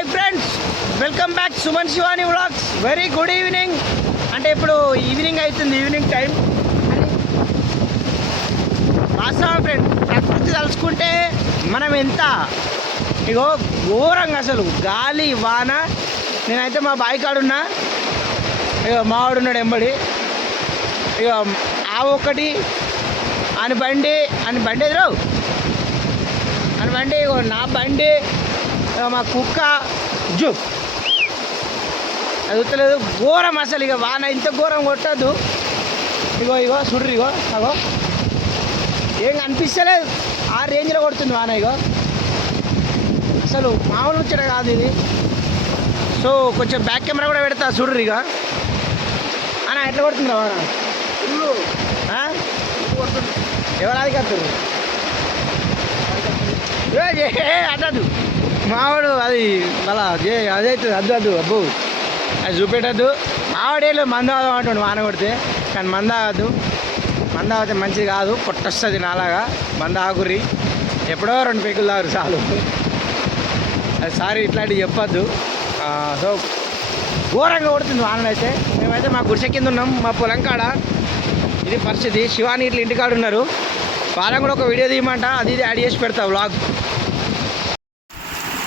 Hi friends, welcome back Suman Shivani vlogs. Very good evening. అంటే ఇప్పుడు evening అవుతుంది, ఈవినింగ్ టైం. వాస్తవం ఫ్రెండ్, ప్రకృతి తలుచుకుంటే మనం ఎంత ఇగో ఘోరంగా అసలు గాలి వాన. నేనైతే మా బావి కాడున్నా, ఇక మావాడున్నాడు ఎంబడి. ఇక ఆ ఒక్కటి అని బండి ఎదురు అని బండి, ఇగో నా బండి, మా కుక్క జూ అది ఉత్తలేదు. ఘోరం అసలు, ఇక వాన ఇంత ఘోరం కొట్టద్దు. ఇగో ఇగో చూడ్రి, ఇగో అగో ఏం అనిపిస్తలేదు, ఆ రేంజ్లో కొడుతుంది వాన. ఇగో అసలు మామూలు ముచ్చట కాదు ఇది. సో కొంచెం బ్యాక్ కెమెరా కూడా పెడతా చూడ్రి. ఇక అన్న ఎట్లా కొడుతుంది వాన, ఎవరాది కత్తురు అద్దదు మావాడు. అది అలా అదైతుంది, అద్దు అబ్బు అది చూపెట్టద్దు. మావాడేళ్ళు మంద అంటుండు వాన కొడితే, కానీ మంద ఆగద్దు. మంద ఆగితే మంచిది కాదు, పొట్టొస్తుంది నాలాగా. మంద ఆగుర్రి, ఎప్పుడో 2 పీకులు తాగురు చాలు. అది సారీ ఇట్లాంటివి చెప్పొద్దు. సో ఘోరంగా కొడుతుంది వానలు అయితే. మేమైతే మా గుడిసె కింద ఉన్నాం, మా పొలం కాడ. ఇది పరిస్థితి. శివాని ఇట్లా ఇంటికాడ ఉన్నారు. వాళ్ళని కూడా ఒక వీడియో తీయమంట, అది ఇది యాడ్ చేసి పెడతా వ్లాగ్.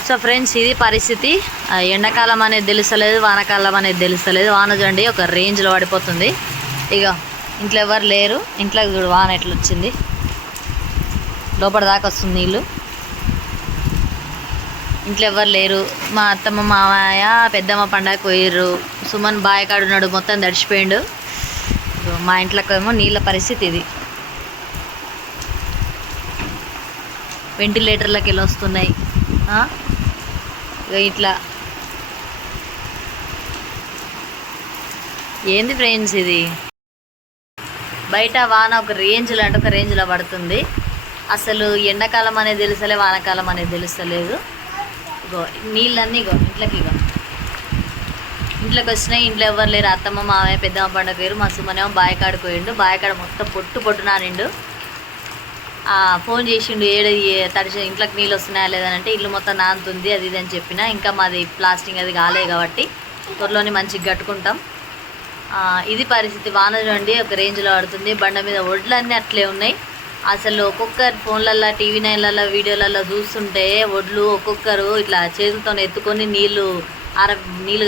సో ఫ్రెండ్స్, ఇది పరిస్థితి. ఎండాకాలం అనేది తెలుస్తలేదు, వానాకాలం అనేది తెలుస్తలేదు. వాన చూడండి ఒక రేంజ్లో పడిపోతుంది. ఇక ఇంట్లో ఎవరు లేరు. ఇంట్లోకి చూడు వాన ఎట్లా వచ్చింది, లోపల దాకా వస్తుంది నీళ్ళు. ఇంట్లో ఎవరు లేరు. మా అత్తమ్మ మామయ్య పెద్దమ్మ పండగకి పోయిర్రు. సుమన్ బాయ్ కాడు ఉన్నాడు, మొత్తం తడిచిపోయిండు. మా ఇంట్లోకి ఏమో నీళ్ళ పరిస్థితి ఇది. వెంటిలేటర్లకి వెళ్ళి వస్తున్నాయి. ఇట్లా ఏంది ఫ్రెండ్స్ ఇది, బయట వాన ఒక రేంజ్లో అంటే ఒక రేంజ్లో పడుతుంది. అసలు ఎండాకాలం అనేది తెలుస్తలే, వానాకాలం అనేది తెలుస్తలేదు. ఇగో నీళ్ళన్నీ ఇగో ఇంట్లోకి వచ్చినాయి. ఇంట్లో ఎవరు లేరు. అత్తమ్మ మామయ్య పెద్దమ్మ పండుగ పేరు. మా సుమనేమో బాయకాడికి పోయిండు. బాయకాడ మొత్తం పొట్టు నానిండు. ఫోన్ చేసిండు, తడిచి ఇంట్లోకి నీళ్ళు వస్తున్నాయా లేదనంటే ఇల్లు మొత్తం నానుతుంది అది ఇది అని చెప్పిన. ఇంకా మాది ప్లాస్టింగ్ అది కాలేదు కాబట్టి త్వరలోనే మంచిగా కట్టుకుంటాం. ఇది పరిస్థితి. వాన చూడండి ఒక రేంజ్లో పడుతుంది. బండ మీద వడ్లన్నీ అట్లే ఉన్నాయి. అసలు ఒక్కొక్కరు ఫోన్లల్లో, టీవీ నైన్లలో, వీడియోలలో చూస్తుంటే వడ్లు ఒక్కొక్కరు ఇట్లా చేతులతో ఎత్తుకొని నీళ్ళు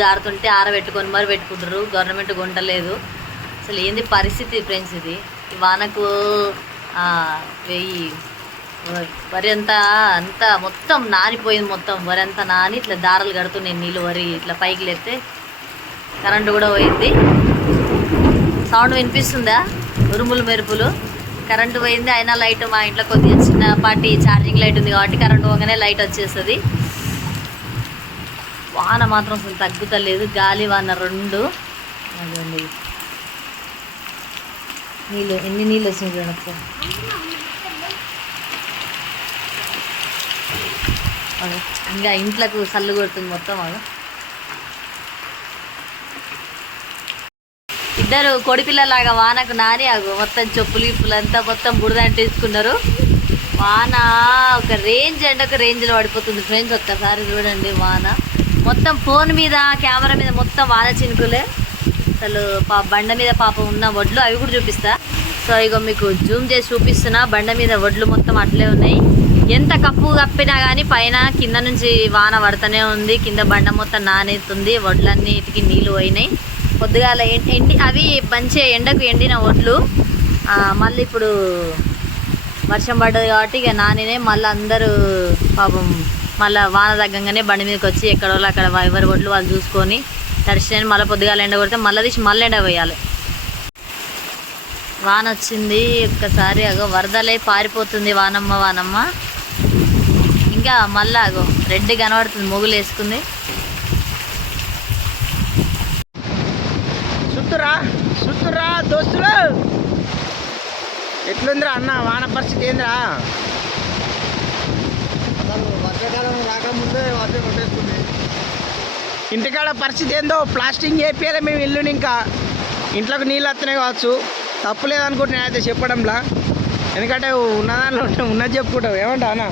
కారుతుంటే ఆరబెట్టుకొని మరి పెట్టుకుంటారు. గవర్నమెంట్ కొంటలేదు. అసలు ఏంది పరిస్థితి ఫ్రెండ్స్ ఇది. ఈ వానకు వరి అంతా మొత్తం నానిపోయింది. మొత్తం వరి అంతా నాని ఇట్లా దారాలు కడుతున్నాయి నీళ్ళు. వరి ఇట్లా పైకి లేస్తే కరెంటు కూడా పోయింది. సౌండ్ వినిపిస్తుందా, ఉరుములు మెరుపులు. కరెంటు పోయింది, అయినా లైట్ మా ఇంట్లో కొద్దిగా చిన్నపాటి ఛార్జింగ్ లైట్ ఉంది కాబట్టి కరెంటు పోగానే లైట్ వచ్చేస్తుంది. వాన మాత్రం అసలు తగ్గుతలేదు, గాలి వాన రెండు. అదండి నీళ్ళు ఎన్ని నీళ్ళు వచ్చినాయి చూడక్క. ఇంకా ఇంట్లోకి సల్లు కొడుతుంది మొత్తం. ఇద్దరు కొడిపిల్లలాగా వానకు నాని మొత్తం చెప్పులు ఇప్పులంతా మొత్తం బురద అంటేసుకున్నారు. వాన ఒక రేంజ్ అంటే ఒక రేంజ్లో పడిపోతుంది ఫ్రెండ్స్. ఒక్కసారి చూడండి వాన మొత్తం. ఫోన్ మీద, కెమెరా మీద మొత్తం వాన చినుకులే. అసలు బండ మీద పాపం ఉన్న వడ్లు అవి కూడా చూపిస్తా. సో ఇక మీకు జూమ్ చేసి చూపిస్తున్నా. బండ మీద వడ్లు మొత్తం అట్లే ఉన్నాయి. ఎంత కప్పు కప్పినా కానీ పైన కింద నుంచి వాన పడుతూనే ఉంది. కింద బండ మొత్తం నానేస్తుంది. వడ్లన్నిటికి నీళ్ళు పోయినాయి. పొద్దుగాల అవి మంచిగా ఎండకు ఎండిన వడ్లు. మళ్ళీ ఇప్పుడు వర్షం పడ్డది కాబట్టి ఇక నానినే. మళ్ళీ అందరూ పాపం మళ్ళీ వాన తగ్గంగానే బండి మీదకి వచ్చి ఎక్కడోళ్ళు అక్కడ ఎవరి వడ్లు వాళ్ళు చూసుకొని తడిచినాయని మళ్ళీ పొద్దుగాల ఎండ కొడితే మళ్ళీ తీసి మళ్ళీ ఎండ వేయాలి. వాన వచ్చింది ఒక్కసారి. వరదలై పారిపోతుంది వానమ్మ. ఇంకా మళ్ళీ రెడ్ కనబడుతుంది, మొగులు వేసుకుంది. సుత్తురా దోస్తులు, ఎట్లుందిరా అన్న వాన పరిస్థితి ఏందిరా? అసలు వర్షాకాలం రాకముందే వర్షం కొట్టేస్తుంది. ఇంటికాడ పరిస్థితి ఏందో, ప్లాస్టింగ్ చేపియాలి మేము ఇల్లుని. ఇంకా ఇంట్లోకి నీళ్ళు వస్తున్నాయి కావచ్చు, తప్పు లేదనుకుంటే నేనైతే చెప్పడంలా. ఎందుకంటే ఉన్నదానిలో ఉన్నది చెప్పుకుంటాం. ఏమంటా అన్న,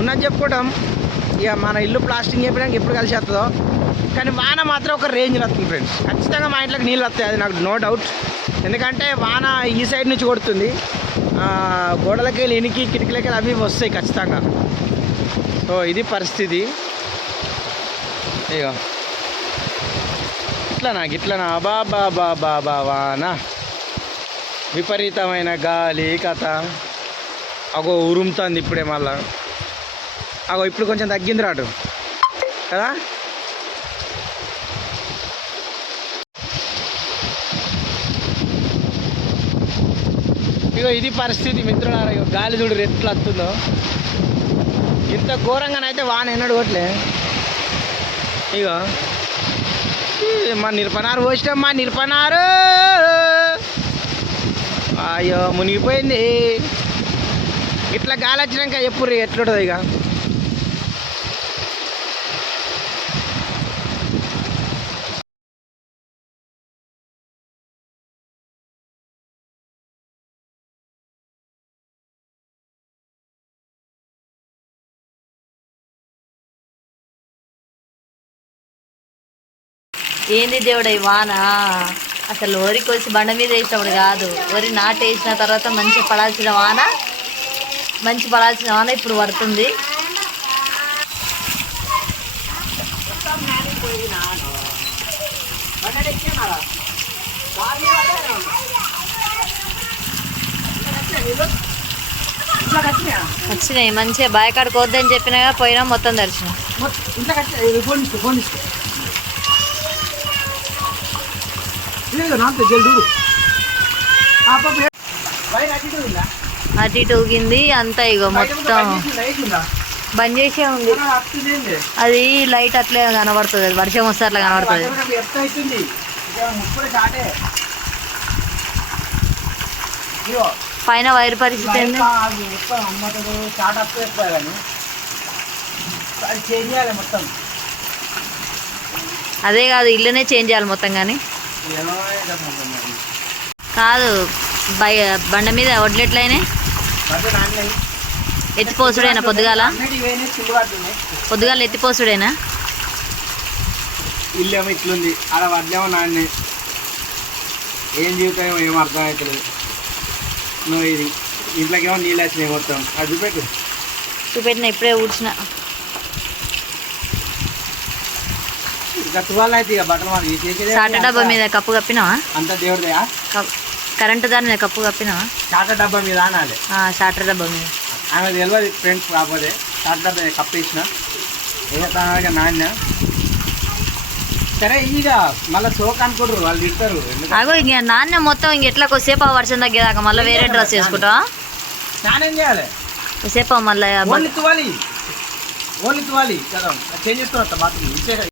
ఉన్నది చెప్పుకోవటం. ఇక మన ఇల్లు ప్లాస్టింగ్ చెప్పినాక ఎప్పుడు కలిసి వస్తుందో, కానీ వాన మాత్రం ఒక రేంజ్ వస్తుంది ఫ్రెండ్స్. ఖచ్చితంగా మా ఇంట్లోకి నీళ్ళు వస్తాయి, అది నాకు నో డౌట్. ఎందుకంటే వాన ఈ సైడ్ నుంచి కొడుతుంది, గోడలకి వెళ్ళి ఇనికి కిటికీలకి అవి వస్తాయి ఖచ్చితంగా. సో ఇది పరిస్థితి. ఇక ఇట్లనా బాబా బాబా బావాన విపరీతమైన గాలి కథ. అగో ఉరుముతుంది ఇప్పుడే మళ్ళా. అగో ఇప్పుడు కొంచెం తగ్గింది రాటు కదా. ఇగో ఇది పరిస్థితి మిత్రులారా. ఇగో గాలి చూడు ఎట్లా వస్తుందో. ఇంత ఘోరంగానైతే వాన ఎన్నడు కొట్లే. ఇగో మా నిరపనారు పోసినాం, మా నిరపనారు అయ్యో మునిగిపోయింది. ఇట్లా గాలి వచ్చినాక ఎప్పుడు ఎట్లుంటుంది ఇక. ఏంది దేవుడు ఈ వాన, అసలు వరి కోసి బండ మీద వేసినప్పుడు కాదు, వరి నాటు వేసిన తర్వాత మంచి పడాల్సిన వాన ఇప్పుడు పడుతుంది. వచ్చినాయి మంచిగా బాయకాడికి వద్దని చెప్పినా పోయినా మొత్తం దర్శనం. అటు ఇటు ఊగింది అంతా. ఇగో మొత్తం బంద్ చేసే ఉంది. అది లైట్ అట్లే కనబడుతుంది, అది వర్షం వస్తే అట్లా కనబడుతుంది. పైన వైర్ పరిస్థితి ఏంది? అదే కాదు, ఇల్లునే చేంజ్ చేయాలి మొత్తం. కానీ కాదు, బండ మీద వడ్లెట్లయినాయి. ఎత్తిపోసుడేనా పొద్దుగాల ఎత్తిపోసుడేనా? ఇల్లేమో ఇట్లుంది, ఆడ వడ్లేమో నాన్నే. ఏం జీవితం ఏమో అర్థం అవుతుంది. నువ్వు ఇది ఇంట్లోకేమో నీళ్ళు వచ్చినాయి మొత్తం. అది చూపెట్టిన ఇప్పుడే ఊడ్చిన. ఇక తువాళ్ళు అయితే ఇక బట్టలు మనం చాట డబ్బా మీద కప్పు కప్పినావా? అంత దేవుడిదా? కరెంటు దాని మీద కప్పు కప్పినావా? చాట డబ్బా మీద అనాలి. చాటర్ డబ్బా మీద. ఆమె తెలియదు ఫ్రెండ్స్, కాకపోతే చాట డబ్బా మీద కప్పు వేసిన ఏదైనా నాన్న. సరే ఇక మళ్ళీ సోక్ అనుకుంటారు వాళ్ళు, తిడతారు. అగో ఇంక నాన్న మొత్తం ఇంక ఎట్లా కొద్దిసేపు ఆ వర్షం తగ్గేదాకా మళ్ళీ వేరే డ్రెస్ వేసుకుంటావా? స్నానం చేయాలి కొద్దిసేపు మళ్ళీ ఓన్లీ తువాలి కదా, చేంజ్ చేసుకుని వస్తా బాత్రూమ్.